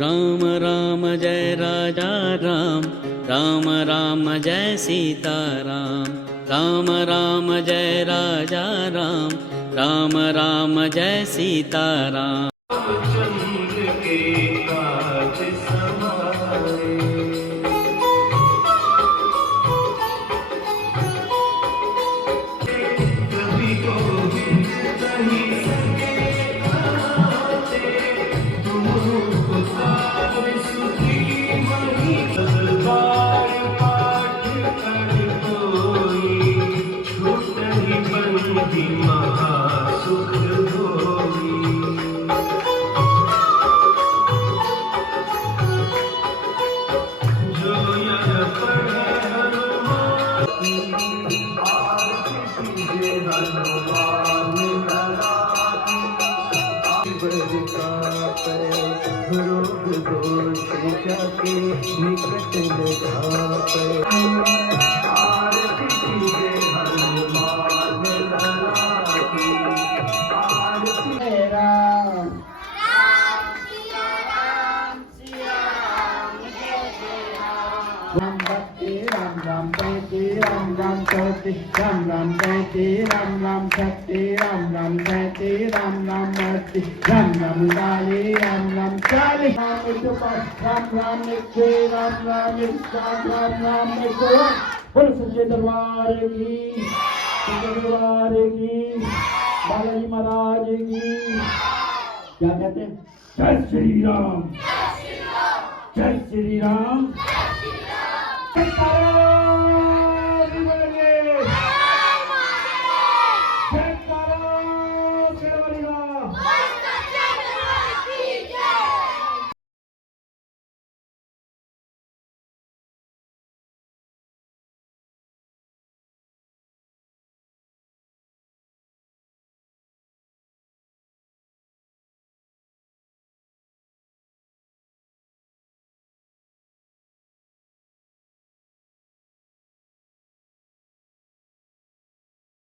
राम राम जय राजा राम, राम राम जय सीता राम, राम राम जय राजा राम, राम राम जय Sita Ram. Ram Bhakti Ram Ram Bhakti Ram Ram Bhakti Ram Ram Bhakti Ram Ram Bhakti Ram Ram Bhakti Ram Ram Bhakti Ram Ram Kali Ram Ram Kali Ram Utupa Ram Ram Nikhe Ram Ram Nikhe Ram Ram Nikhe बोल सच्चे दरबार की बालाजी महाराज की क्या कहते हैं जय श्री राम जय श्री राम जय श्री राम